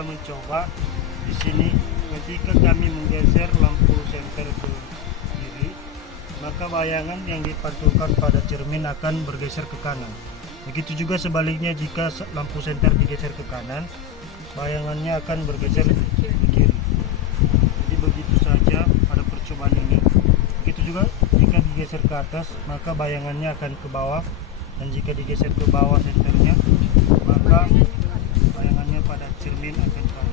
sudah mencoba di sini. Ketika kami menggeser lampu senter ke kiri, maka bayangan yang dipantulkan pada cermin akan bergeser ke kanan. Begitu juga sebaliknya, jika lampu senter digeser ke kanan, bayangannya akan bergeser ke kiri. Jadi begitu saja pada percobaan ini. Begitu juga jika digeser ke atas, maka bayangannya akan ke bawah, dan jika digeser ke bawah senternya, maka bayangannya pada cermin akan ke atas.